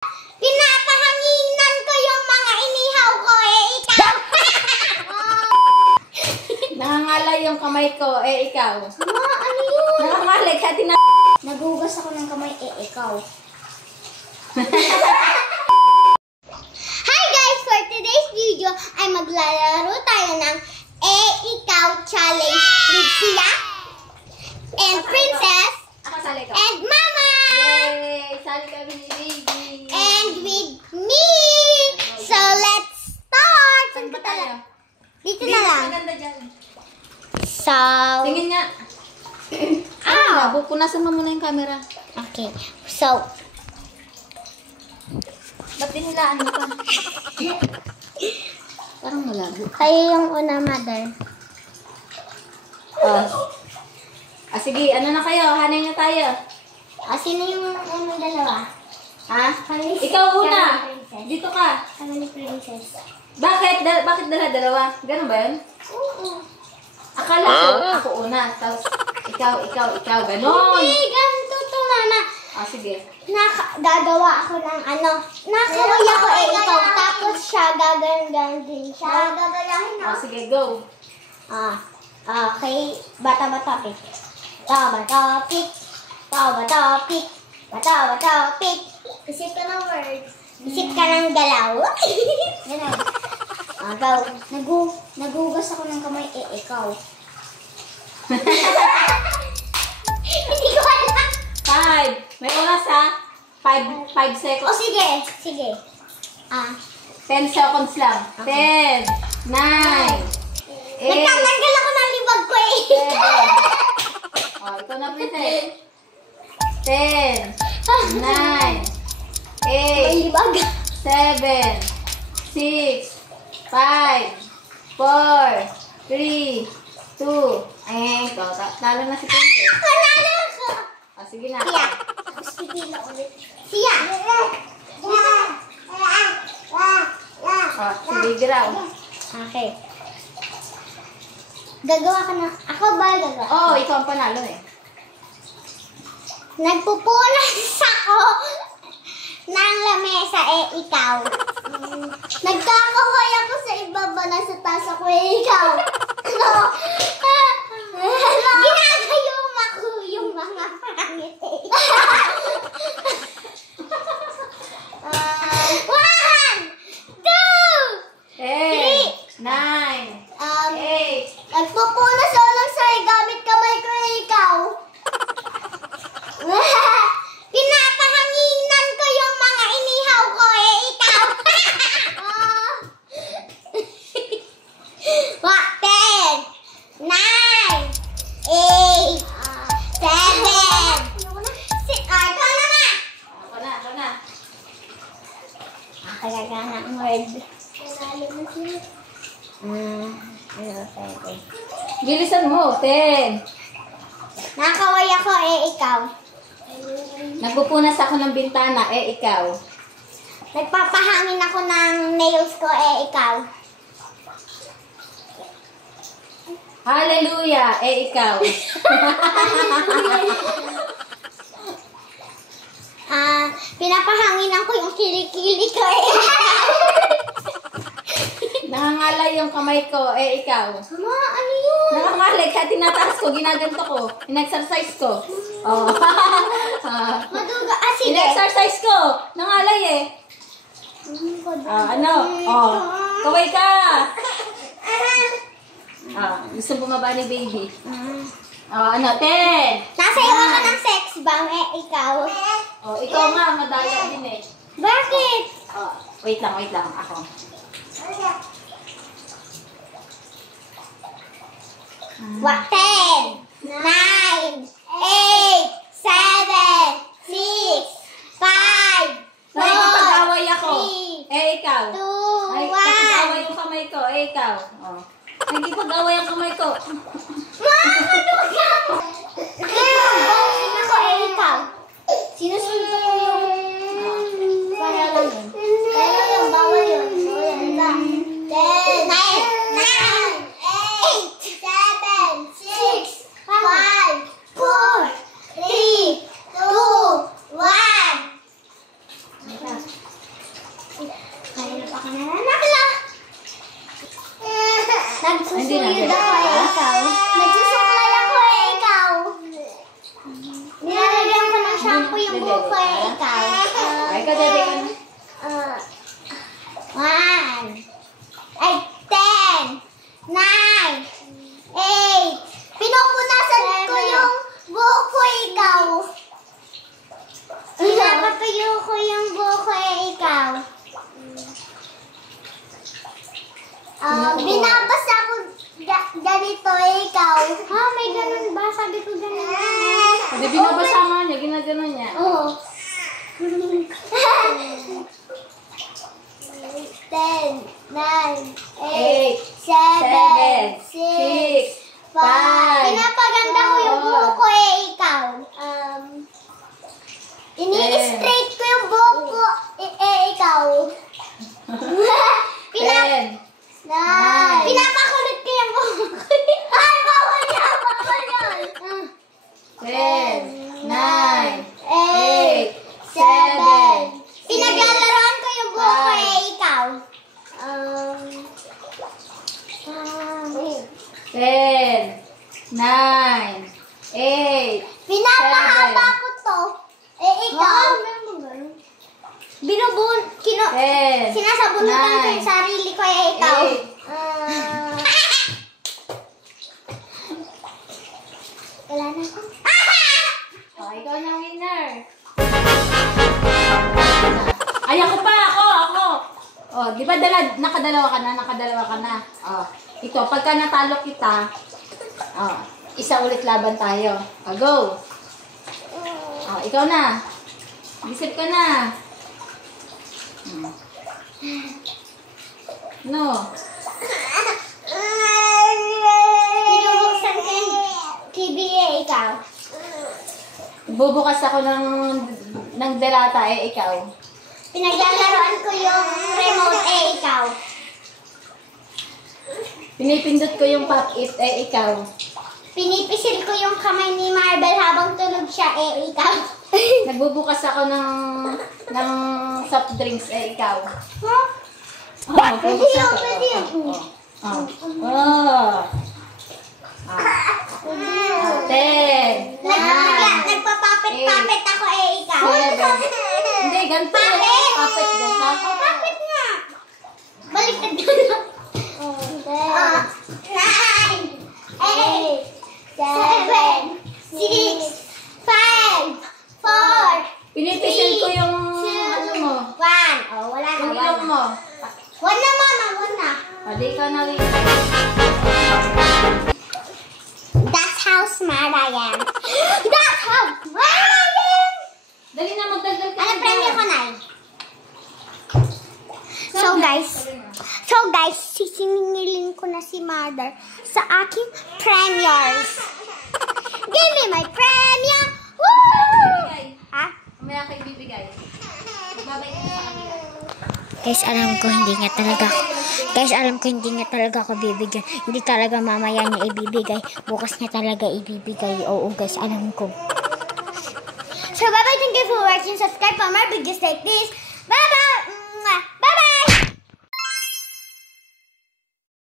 Pinapahanginan ko yung mga inihaw ko, ikaw. Nangangalay yung kamay ko, ikaw. Ano yun? Nangangalay ka, Nagugas ako ng kamay, ikaw. Hi guys! For today's video ay maglalaro tayo ng ikaw challenge with Sia and Princess and Mama! Yay! Sali kami ni Baby! And with me! So let's start! Saan ba tayo? Dito na lang. Maganda dyan. So... Tingin nga. Pupunasan mo muna yung camera. Okay. So... Ba't dinilaan mo pa? Parang malabo. Kayo yung una, Mother. Sige, ano na kayo? Hanay na tayo. Sino yung dalawa? Ha? Kami Ikaw una. Princess. Dito ka. Kami ni Princess. Bakit? Bakit dalawa? Ganun ba yun? Oo. Akala ko, ako una. Tapos, ikaw. Ganon. Hindi, ganito to, Mama. Sige. Gagawa ako ng ano. Nakaway ako ikaw. Tapos siya, gagalan din siya. Gagalahin ako. Sige, go. Okay. Bata-bata pick. Bata-bata pick. Bata-bata pick. Bata-bata pick. Isip ka ng word. Isip ka ng galaw. Galaw. Go. Nagugas ako ng kamay, ikaw. Hindi ko alam. 5. May oras ha? 5 seconds. Sige. 10 seconds lang. Okay. 10, 9, 8, Nagtatanggal ako ng libag ko 7. Ito na, Princess. 10, 9, 8, libag. 7, 6, 5, 4, 3, 2. Ito. Talo na si Princess. Panalo ko. Sige na. Siya. Tapos pipila ulit. Siya. Sige raw. Okay. Gagawa ka na. Ako ba gagawa? Ikaw ang panalo eh. Nagpupunas ako ng lamesa, ikaw. Nagkakaway ako sa ibaba, nasa taas ako, ikaw. Ginagayong ako yung mga pangit, One, two, 10, 9, 8. Nagpupunas ako ng sayo gamit kamay ko, ikaw. Pinapahanginan ko yung mga inihaw ko, ikaw. 10, 9, 8, 7, 6. Ikaw na. Ako na. Kagagana ang word. Bilisan mo. 10. Nakaway ako, ikaw. Nagpupunas ako ng bintana, ikaw. Nagpapahangin ako ng nails ko, ikaw. Hallelujah, ikaw. Pinapahanginan ko yung kilikili ko, Nangangalay yung kamay ko, ikaw. Mama, ano yun? Nangangalay ka, tinataas ko, ginaganto ko. In-exercise ko. Maduga. Sige. In-exercise ko. Nangalay eh. Kaway ka. Gusto bumaba ni Baby. 10. Nasa iwa ka ng sex bomb, ikaw. Ikaw nga, madaya din eh. Bakit? Wait lang, ako. What? 10, 9, 8, 7, 6, 5, 4, Nakikipag-away ako. 3, Ikaw. 2, 1. Nakikipag-away yung kamay ko. Ikaw. Nakikipag-away ang kamay ko. Sino ko, ikaw? Sinusunod ko yung... Para lang yun. Kaya lang, bawal yun. 10, 9, 8, 7, 6, 5, 4, 3, 2, 1. Baka nananakla. Nagsusuyod ako ikaw. Nagsusuklay ako ikaw. Nilalagyan ko ng shampoo yung buhok ko ikaw. Ay, ikaw dede ka na. 1, 10, 9, 8. Pinupunasan ko yung buhok ko ikaw. Pinapatuyo ko yung buhok ko ikaw. Binabasa ko ganito ikaw. Ha, may ganun ba? Sabi ko ganun. Hindi binabasa mo niya, ginagano niya. Oo. 10, 9, 8, 7, 6, 5. Pinapaganda ko yung buhok ko ikaw. Ini-straight ko yung buhok ko ikaw. 10, 9. Pinapakulit ko yung buhok ko. Ay, bawal yan, bawal yan. 10, 9, 8, 7. Pinaglalaroan ko yung buhok ko ikaw. 10, 9, 8. Pinapahaba ko to. Ikaw. Sinasabunutan ko yung sarili ko ikaw. 8. Wala na ako. Oh, ikaw na winner. Ay, ako pa, ako. Oh, di ba nakadalawa ka na. Oh, ito, pagka natalo kita, oh, isa ulit laban tayo. Oh, go. Oh, ikaw na. Isip ka na. No. Pinubuksan ko yung KBA ikaw. Bubukas ako ng delata, ikaw. Pinaglalaroan ko yung remote ikaw. Pinipindot ko yung pop-it, ikaw. Pinipisil ko yung kamay ni Marvel habang tulog siya ikaw. Nagbubukas ako ng soft drinks, ikaw. Huh? Oh, Pwede yun, pwede yun. Oh. Oh. 10. Nagpapapit-papit ako ikaw. 7. Hindi, ganito. Papit, ganito. Papit nga. Baliktad ka na. 9, 8, 7, 6, 5, 4, Pinipisil ko yung ano mo. 1. Oh, wala na. Yung ilong mo. 1 na, mama. 1 na. Pali ka na rin. That's how smart I am. That's how smart I am. Dali na, magdagdag ka. Ano premyo ko, Nay? So guys, sisiningilin ko na si Mother sa aking premiers. Give me my premium! Woo! Ha? Mamaya kayo bibigay. Babay ka sa kanila. Guys, alam ko hindi nga talaga ako bibigyan. Hindi talaga mamaya niya ibibigay. Bukas niya talaga ibibigay. Oo guys, alam ko. So bye-bye. Thank you for watching. Subscribe for more videos like this. Bye-bye!